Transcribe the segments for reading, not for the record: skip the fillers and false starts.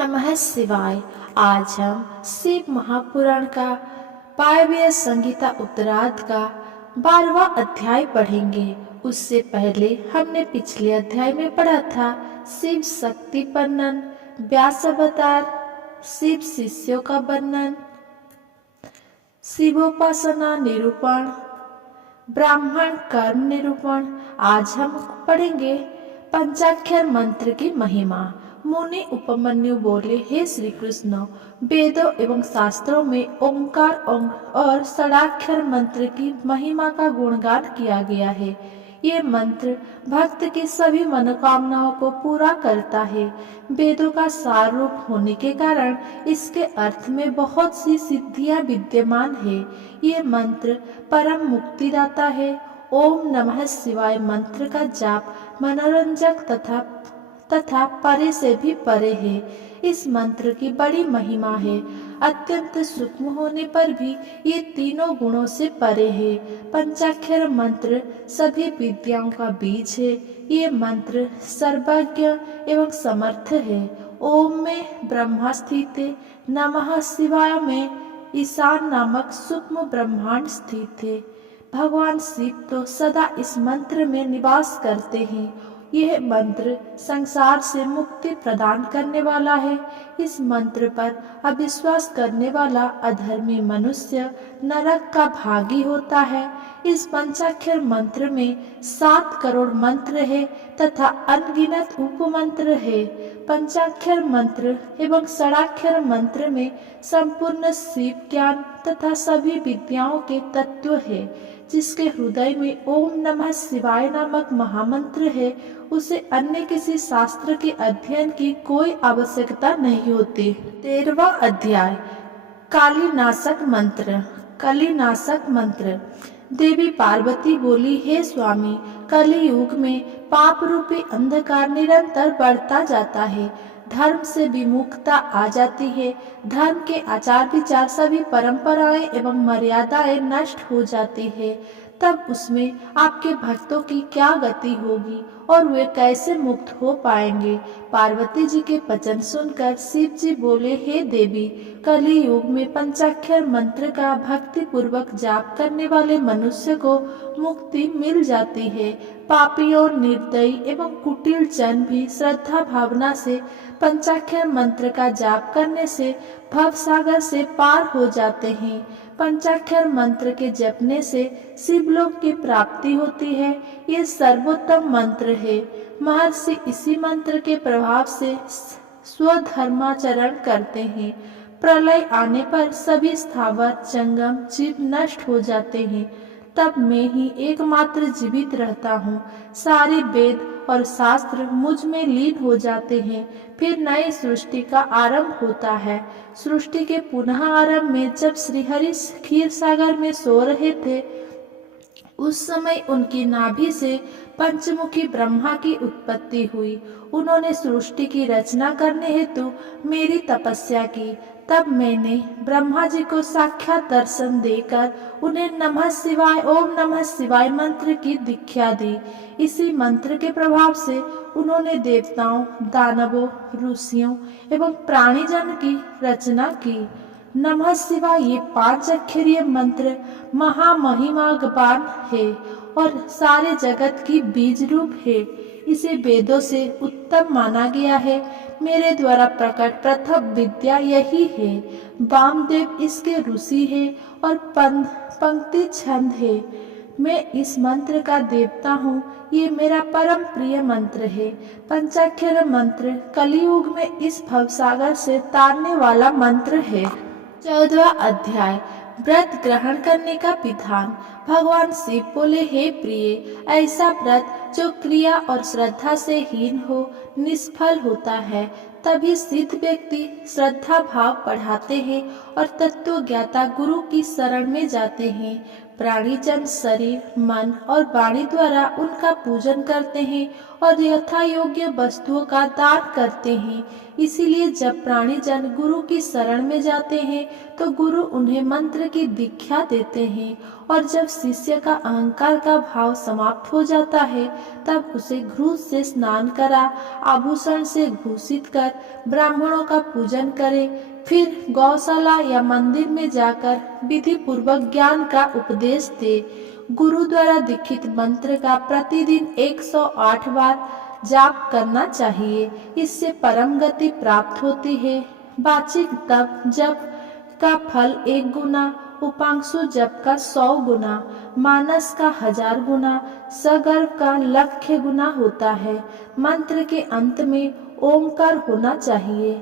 नमः शिवाय। आज हम शिव महापुराण का वायव्य संहिता उत्तरार्ध का 12वां अध्याय पढ़ेंगे। उससे पहले हमने पिछले अध्याय में पढ़ा था शिव शक्ति वर्णन, व्यास अवतार, शिव शिष्यों का वर्णन, शिवोपासना निरूपण, ब्राह्मण कर्म निरूपण। आज हम पढ़ेंगे पंचाक्षर मंत्र की महिमा। मुनि उपमन्यु बोले, हे श्री कृष्ण, वेदों एवं शास्त्रों में ओंकार और षडाक्षर मंत्र की महिमा का गुणगान किया गया है। ये मंत्र भक्त की सभी मनोकामनाओं को पूरा करता है। वेदों का सार रूप होने के कारण इसके अर्थ में बहुत सी सिद्धियां विद्यमान है। ये मंत्र परम मुक्तिदाता है। ओम नमः शिवाय मंत्र का जाप मनोरंजक तथा परे से भी परे है। इस मंत्र की बड़ी महिमा है। अत्यंत सूक्ष्म होने पर भी ये तीनों गुणों से परे है। पंचाक्षर मंत्र सभी विद्याओं का बीज है। ये मंत्र सर्वज्ञ एवं समर्थ है। ओम में ब्रह्मा स्थित है। नमः शिवाय में ईशान नामक सूक्ष्म ब्रह्मांड स्थित है। भगवान शिव तो सदा इस मंत्र में निवास करते हैं। यह मंत्र संसार से मुक्ति प्रदान करने वाला है। इस मंत्र पर अविश्वास करने वाला अधर्मी मनुष्य नरक का भागी होता है। इस पंचाक्षर मंत्र में 7 करोड़ मंत्र है तथा अनगिनत उपमंत्र है। पंचाक्षर मंत्र एवं षडाक्षर मंत्र में संपूर्ण शिव ज्ञान तथा सभी विद्याओं के तत्व है। जिसके हृदय में ओम नमः शिवाय नामक महामंत्र है, उसे अन्य किसी शास्त्र के अध्ययन की कोई आवश्यकता नहीं होती। 13वां अध्याय कालीनाशक मंत्र। कलीनाशक मंत्र। देवी पार्वती बोली, हे स्वामी, कलियुग में पाप रूपी अंधकार निरंतर बढ़ता जाता है। धर्म से विमुखता आ जाती है। धर्म के आचार विचार सभी परंपराएं एवं मर्यादाएं नष्ट हो जाती है। तब उसमें आपके भक्तों की क्या गति होगी और वे कैसे मुक्त हो पाएंगे। पार्वती जी के वचन सुनकर शिव जी बोले, हे देवी, कली युग में पंचाक्षर मंत्र का भक्ति पूर्वक जाप करने वाले मनुष्य को मुक्ति मिल जाती है। पापियों, निर्दयी एवं कुटिल जन भी श्रद्धा भावना से पंचाक्षर मंत्र का जाप करने से भव सागर से पार हो जाते हैं। पंचाक्षर मंत्र के जपने से शिवलोक की प्राप्ति होती है। ये सर्वोत्तम मंत्र है। महर्षि इसी मंत्र के प्रभाव से स्वधर्माचरण करते हैं। प्रलय आने पर सभी स्थावर जंगम जीव नष्ट हो जाते हैं। तब मैं ही एकमात्र जीवित रहता हूँ। सारे वेद और शास्त्र मुझ में लीन हो जाते हैं। फिर नई सृष्टि का आरंभ होता है। सृष्टि के पुनः आरंभ में जब श्रीहरि क्षीर सागर में सो रहे थे, उस समय उनकी नाभि से पंचमुखी ब्रह्मा की उत्पत्ति हुई। उन्होंने सृष्टि की रचना करने हेतु मेरी तपस्या की। तब मैंने ब्रह्मा जी को साक्षात दर्शन देकर उन्हें नमः शिवाय, ओम नमः शिवाय मंत्र की दीक्षा दी। इसी मंत्र के प्रभाव से उन्होंने देवताओं, दानवों, ऋषियों एवं प्राणीजन की रचना की। नमः शिवाय ये 5 अक्षरीय मंत्र महामहिमागवान है और सारे जगत की बीज रूप है। इसे वेदों से उत्तम माना गया है। मेरे द्वारा प्रकट प्रथम विद्या यही है। वामदेव इसके ऋषि है और पंक्ति छंद है। मैं इस मंत्र का देवता हूँ। ये मेरा परम प्रिय मंत्र है। पंचाक्षर मंत्र कलियुग में इस भवसागर से तारने वाला मंत्र है। 14वां अध्याय व्रत ग्रहण करने का विधान। भगवान शिव बोले, हे प्रिय, ऐसा व्रत जो क्रिया और श्रद्धा से हीन हो निष्फल होता है। तभी सिद्ध व्यक्ति श्रद्धा भाव बढ़ाते हैं और तत्व ज्ञाता गुरु की शरण में जाते हैं। प्राणीजन शरीर, मन और वाणी द्वारा उनका पूजन करते हैं और यथा योग्य वस्तुओं का दान करते हैं। इसीलिए जब प्राणीजन गुरु की शरण में जाते हैं तो गुरु उन्हें मंत्र की दीक्षा देते हैं, और जब शिष्य का अहंकार का भाव समाप्त हो जाता है तब उसे घृत से स्नान करा, आभूषण से भूषित कर ब्राह्मणों का पूजन करे, फिर गौशाला या मंदिर में जाकर विधि पूर्वक ज्ञान का उपदेश दे। गुरु द्वारा दीक्षित मंत्र का प्रतिदिन 108 बार जाप करना चाहिए। इससे परम गति प्राप्त होती है। वाचिक तप जप का फल 1 गुना, उपांशु जप का 100 गुना, मानस का 1000 गुना, सगर्भ का 1,00,000 गुना होता है। मंत्र के अंत में ओमकार होना चाहिए।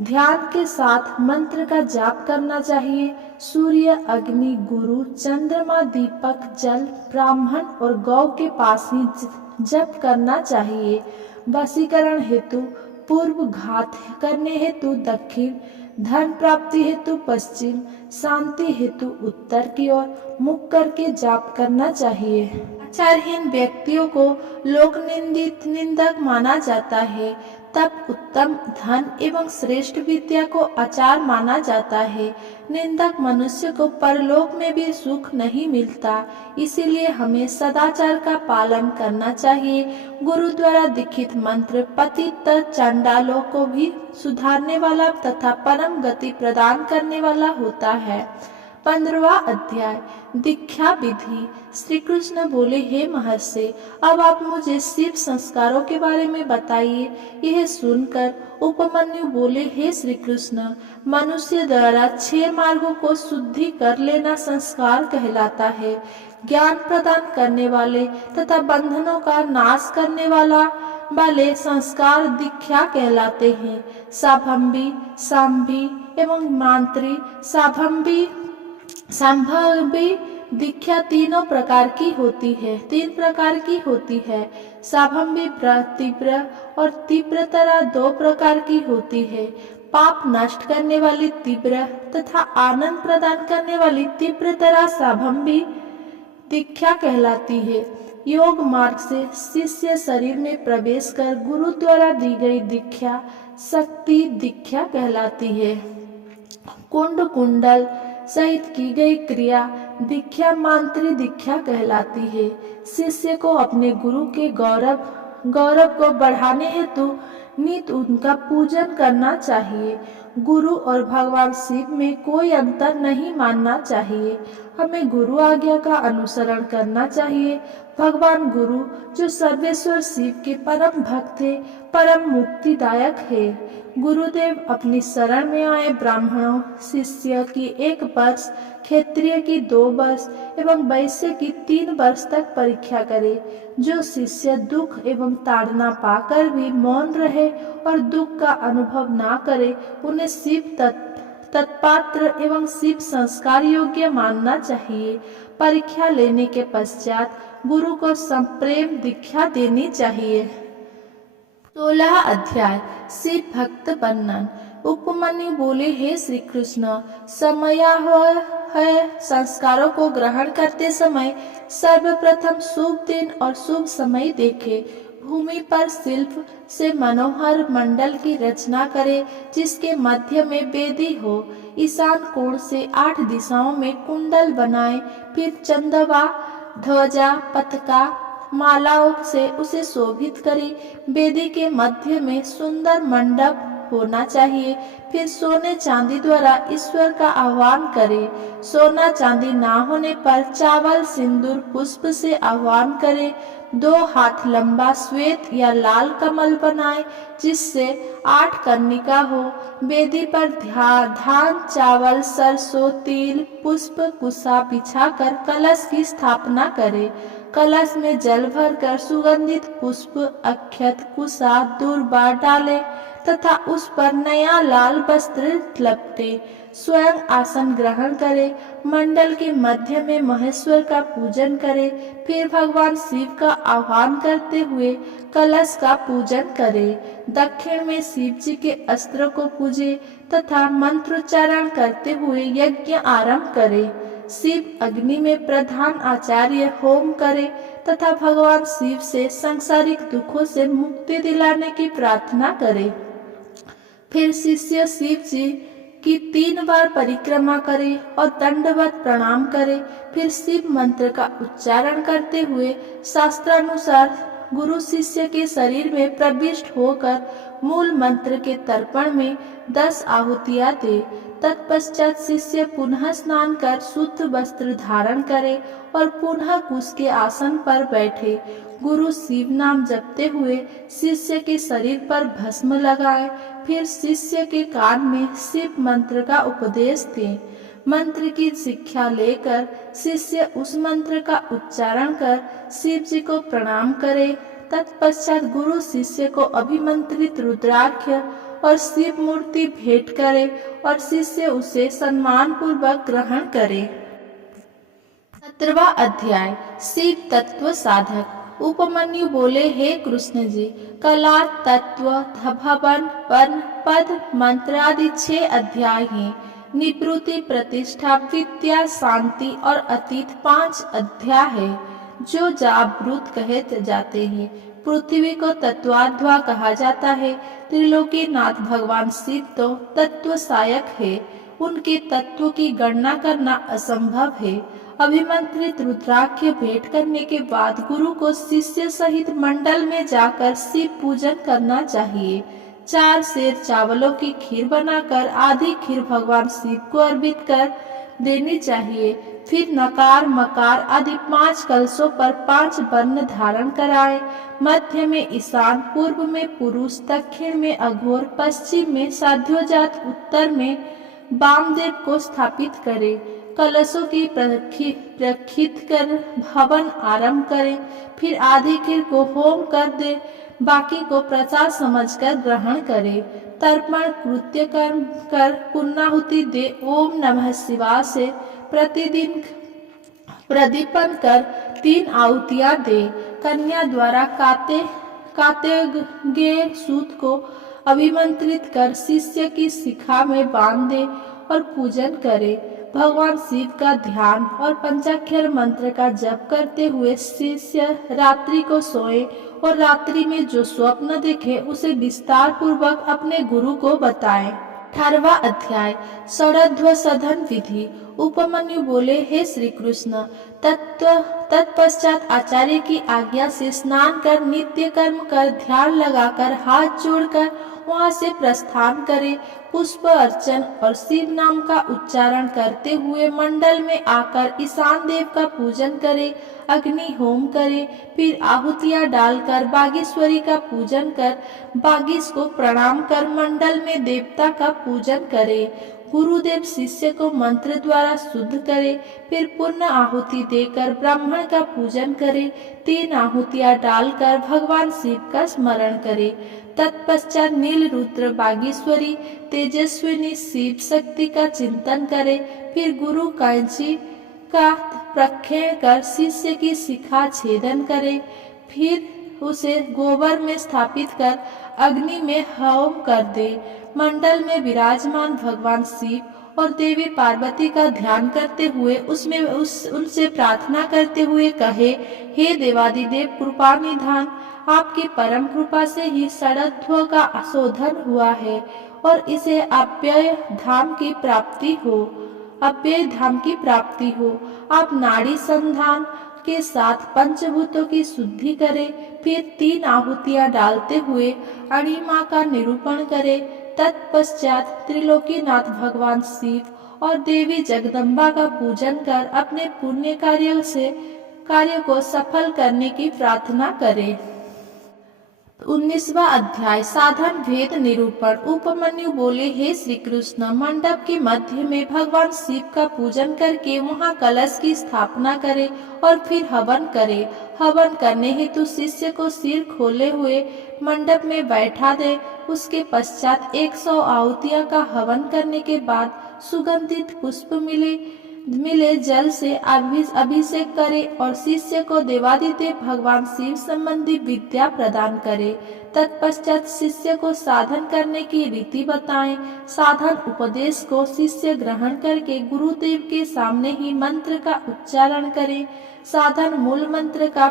ध्यान के साथ मंत्र का जाप करना चाहिए। सूर्य, अग्नि, गुरु, चंद्रमा, दीपक, जल, ब्राह्मण और गौ के पास ही जप करना चाहिए। वशीकरण हेतु पूर्व, घात करने हेतु दक्षिण, धन प्राप्ति हेतु पश्चिम, शांति हेतु उत्तर की ओर मुख करके जाप करना चाहिए। आचारहीन व्यक्तियों को लोक निंदित निंदक माना जाता है, तब उत्तम धन एवं श्रेष्ठ विद्या को आचार माना जाता है। निंदक मनुष्य को परलोक में भी सुख नहीं मिलता, इसीलिए हमें सदाचार का पालन करना चाहिए। गुरु द्वारा दीक्षित मंत्र पतित चंडालों को भी सुधारने वाला तथा परम गति प्रदान करने वाला होता है। 15वां अध्याय दीक्षा विधि। श्री कृष्ण बोले, हे महर्षि, अब आप मुझे शिव संस्कारों के बारे में बताइए। यह सुनकर उपमन्यु बोले, हे श्री कृष्ण, मनुष्य द्वारा 6 मार्गों को शुद्धि कर लेना संस्कार कहलाता है। ज्ञान प्रदान करने वाले तथा बंधनों का नाश करने वाले संस्कार दीक्षा कहलाते हैं। साभंबी, सांभी एवं मांत्री। संभवी दीक्षा 3 प्रकार की होती है। 3 प्रकार की होती है। साभंबी तीव्र और तीव्रतरा 2 प्रकार की होती है। पाप नष्ट करने वाली तीव्र तथा आनंद प्रदान करने वाली तीव्रतरा साभंबी दीक्षा कहलाती है। योग मार्ग से शिष्य शरीर में प्रवेश कर गुरु द्वारा दी गई दीक्षा शक्ति दीक्षा कहलाती है। कुंड कुंडल सहित की गई क्रिया दीक्षा मांत्री दीक्षा कहलाती है। शिष्य को अपने गुरु के गौरव को बढ़ाने हेतु नित उनका पूजन करना चाहिए। गुरु और भगवान शिव में कोई अंतर नहीं मानना चाहिए। हमें गुरु आज्ञा का अनुसरण करना चाहिए। भगवान गुरु जो सर्वेश्वर शिव के परम भक्त थे, परम मुक्तिदायक है। गुरुदेव अपनी शरण में आए ब्राह्मणों शिष्य की 1 वर्ष, क्षत्रिय की 2 वर्ष एवं वैश्य की 3 वर्ष तक परीक्षा करे। जो शिष्य दुख एवं ताड़ना पाकर भी मौन रहे और दुख का अनुभव ना करे, उन्हें शिव तत्पात्र एवं शिव संस्कार योग्य मानना चाहिए। परीक्षा लेने के पश्चात गुरु को संप्रेम दीक्षा देनी चाहिए। 16 अध्याय शिव भक्त वर्णन। उपमन्यु बोले, हे श्री कृष्ण, है संस्कारों को ग्रहण करते समय सर्वप्रथम शुभ दिन और शुभ समय देखे। भूमि पर शिल्प से मनोहर मंडल की रचना करे, जिसके मध्य में वेदी हो। ईशान कोण से 8 दिशाओं में कुंडल बनाए, फिर चंदवा, ध्वजा, पताका, मालाओं से उसे शोभित करे। वेदी के मध्य में सुंदर मंडप होना चाहिए। फिर सोने चांदी द्वारा ईश्वर का आह्वान करे। सोना चांदी ना होने पर चावल, सिंदूर, पुष्प से आह्वान करे। 2 हाथ लंबा श्वेत या लाल कमल बनाए, जिससे 8 कर्णिका हो। वेदी पर धान, चावल, सरसों, तिल, पुष्प, कुशा बिछाकर कलश की स्थापना करे। कलश में जल भरकर सुगंधित पुष्प, अक्षत, कुशा, दूर्वा डाले तथा उस पर नया लाल वस्त्र लपटे। स्वयं आसन ग्रहण करे। मंडल के मध्य में महेश्वर का पूजन करे। फिर भगवान शिव का आह्वान करते हुए कलश का पूजन करे। दक्षिण में शिव जी के अस्त्र को पूजे तथा मंत्रोच्चारण करते हुए यज्ञ आरंभ करे। शिव अग्नि में प्रधान आचार्य होम करे तथा भगवान शिव से सांसारिक दुखों से मुक्ति दिलाने की प्रार्थना करे। फिर शिष्य शिव जी की 3 बार परिक्रमा करे और दंडवत प्रणाम करे। फिर शिव मंत्र का उच्चारण करते हुए शास्त्रानुसार गुरु शिष्य के शरीर में प्रविष्ट होकर मूल मंत्र के तर्पण में 10 आहुतियां दे। तत्पश्चात शिष्य पुनः स्नान कर शुद्ध वस्त्र धारण करे और पुनः कुश के आसन पर बैठे। गुरु शिव नाम जपते हुए शिष्य के शरीर पर भस्म लगाए। फिर शिष्य के कान में शिव मंत्र का उपदेश दे। मंत्र की शिक्षा लेकर शिष्य उस मंत्र का उच्चारण कर शिव जी को प्रणाम करे। तत्पश्चात गुरु शिष्य को अभिमंत्रित रुद्राक्ष और शिव मूर्ति भेंट करे और शिष्य उसे सम्मान पूर्वक ग्रहण करे। 17वां अध्याय शिव तत्व साधक। उपमन्यु बोले, हे कृष्ण जी, कला तत्व भवन वन पद मंत्र आदि 6 अध्याय हैं। निवृत्ति प्रतिष्ठा विद्या शांति और अतीत 5 अध्याय है जो जागृत कहे जाते हैं। पृथ्वी को तत्वाध्वा कहा जाता है। त्रिलोकीनाथ भगवान शिव तो तत्व सहायक है। उनके तत्व की गणना करना असंभव है। अभिमंत्रित रुद्राक्ष भेंट करने के बाद गुरु को शिष्य सहित मंडल में जाकर शिव पूजन करना चाहिए। 4 सेर चावलों की खीर बनाकर आधी खीर भगवान शिव को अर्पित कर देनी चाहिए। फिर नकार मकार आदि 5 कलशों पर 5 वर्ण धारण कराए। मध्य में ईशान, पूर्व में पुरुष, दक्षिण में अघोर, पश्चिम में साध्योजात, उत्तर में वामदेव को स्थापित करे। कलशों की प्रक्षित कर हवन आरंभ करें। फिर आधी खीर को होम कर दे, बाकी को प्रसाद समझकर ग्रहण करे। तर्पण कृत्य कर्म कर पुण्णाहुति दे। ओम नमः शिवाय से प्रतिदिन प्रदीपन कर 3 आहुतियां दे। कन्या द्वारा काते गए सूत को अभिमंत्रित कर शिष्य की शिखा में बांध दे और पूजन करे। भगवान शिव का ध्यान और पंचाक्षर मंत्र का जप करते हुए शिष्य रात्रि को सोए और रात्रि में जो स्वप्न देखे उसे विस्तार पूर्वक अपने गुरु को बताए। 18वां अध्याय षड्ध्व सधन विधि। उपमन्यु बोले, हे श्री कृष्ण, तत्पश्चात आचार्य की आज्ञा से स्नान कर नित्य कर्म कर ध्यान लगाकर हाथ जोड़कर वहां से प्रस्थान करे। पुष्प अर्चन और शिव नाम का उच्चारण करते हुए मंडल में आकर ईशान देव का पूजन करे। अग्नि होम करे। फिर आहुतियां डालकर बागेश्वरी का पूजन कर बागीश को प्रणाम कर मंडल में देवता का पूजन करे। गुरुदेव शिष्य को मंत्र द्वारा शुद्ध करे। फिर पुण्य आहुति देकर ब्राह्मण का पूजन करे। 3 आहुतियां डालकर भगवान शिव का स्मरण करे। तत्पश्चात नील रुद्र बागेश्वरी तेजस्विनी शिव शक्ति का चिंतन करे। फिर गुरु कैंची का प्रक्षेपण कर शिष्य की शिखा छेदन करे। फिर उसे गोबर में स्थापित कर अग्नि में होम कर दे। मंडल में विराजमान भगवान शिव और देवी पार्वती का ध्यान करते हुए उनसे प्रार्थना करते हुए कहे, हे देवादिदेव कृपा निधान, आपकी परम कृपा से ही षड्ध्व का शोधन हुआ है और इसे अव्यय धाम की प्राप्ति हो। आप नाड़ी संधान के साथ पंचभूतों की शुद्धि करें। फिर 3 आहुतियां डालते हुए अणिमा का निरूपण करें। तत्पश्चात त्रिलोकीनाथ भगवान शिव और देवी जगदम्बा का पूजन कर अपने पुण्य कार्य को सफल करने की प्रार्थना करें। 19वां अध्याय साधन भेद निरूपण। उपमन्यु बोले, हे श्री कृष्ण, मंडप के मध्य में भगवान शिव का पूजन करके वहां कलश की स्थापना करे और फिर हवन करे। हवन करने हेतु शिष्य को सिर खोले हुए मंडप में बैठा दे। उसके पश्चात 100 आहुतियां का हवन करने के बाद सुगंधित पुष्प मिले मिले जल से अभिषेक करे और शिष्य को देवादिदेव भगवान शिव संबंधी विद्या प्रदान करे। तत्पश्चात शिष्य को साधन करने की रीति बताएं। साधन उपदेश को शिष्य ग्रहण करके गुरुदेव के सामने ही मंत्र का उच्चारण करे। साधन मूल मंत्र का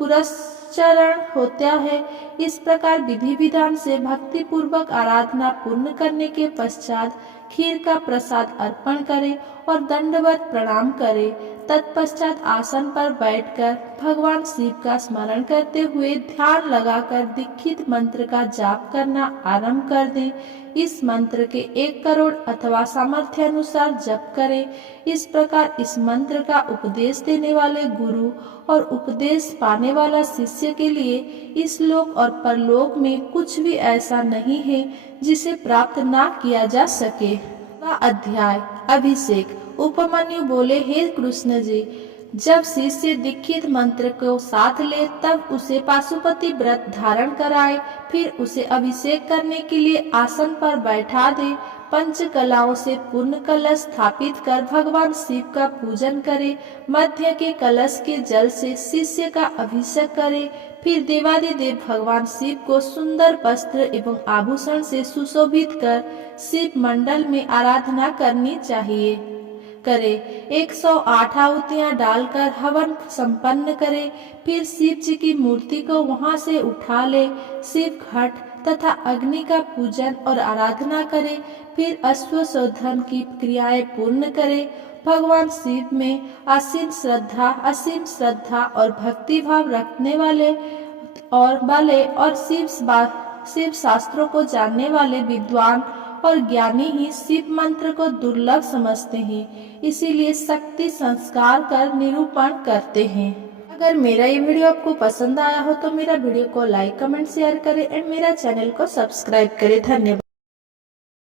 पुरस्चरण होता है। इस प्रकार विधि विधान से भक्ति पूर्वक आराधना पूर्ण करने के पश्चात खीर का प्रसाद अर्पण करे और दंडवत प्रणाम करे। तत्पश्चात आसन पर बैठकर भगवान शिव का स्मरण करते हुए ध्यान लगाकर दीक्षित मंत्र का जाप करना आरंभ कर दें। इस मंत्र के 1 करोड़ अथवा सामर्थ्य अनुसार जप करें। इस प्रकार इस मंत्र का उपदेश देने वाले गुरु और उपदेश पाने वाला शिष्य के लिए इस लोक और परलोक में कुछ भी ऐसा नहीं है जिसे प्राप्त ना किया जा सके। अध्याय अभिषेक। उपमन्यु बोले, हे कृष्ण जी, जब शिष्य दीक्षित मंत्र को साथ ले तब उसे पाशुपति व्रत धारण कराए, फिर उसे अभिषेक करने के लिए आसन पर बैठा दे। पंच कलाओं से पूर्ण कलश स्थापित कर भगवान शिव का पूजन करे। मध्य के कलश के जल से शिष्य का अभिषेक करे। फिर देवादिदेव भगवान शिव को सुंदर वस्त्र एवं आभूषण से सुशोभित कर शिव मंडल में आराधना करनी चाहिए। करे 108 आहुतियां डालकर हवन संपन्न करे। फिर शिव जी की मूर्ति को वहां से उठा ले। शिव घट तथा अग्नि का पूजन और आराधना करे। फिर अश्वशोधन की क्रियाएं पूर्ण करे। भगवान शिव में असीम श्रद्धा और भक्ति भाव रखने वाले और शिव शास्त्रों को जानने वाले विद्वान और ज्ञानी ही शिव मंत्र को दुर्लभ समझते हैं, इसीलिए शक्ति संस्कार कर निरूपण करते हैं। अगर मेरा ये वीडियो आपको पसंद आया हो तो मेरा वीडियो को लाइक, कमेंट, शेयर करें एंड मेरा चैनल को सब्सक्राइब करें। धन्यवाद।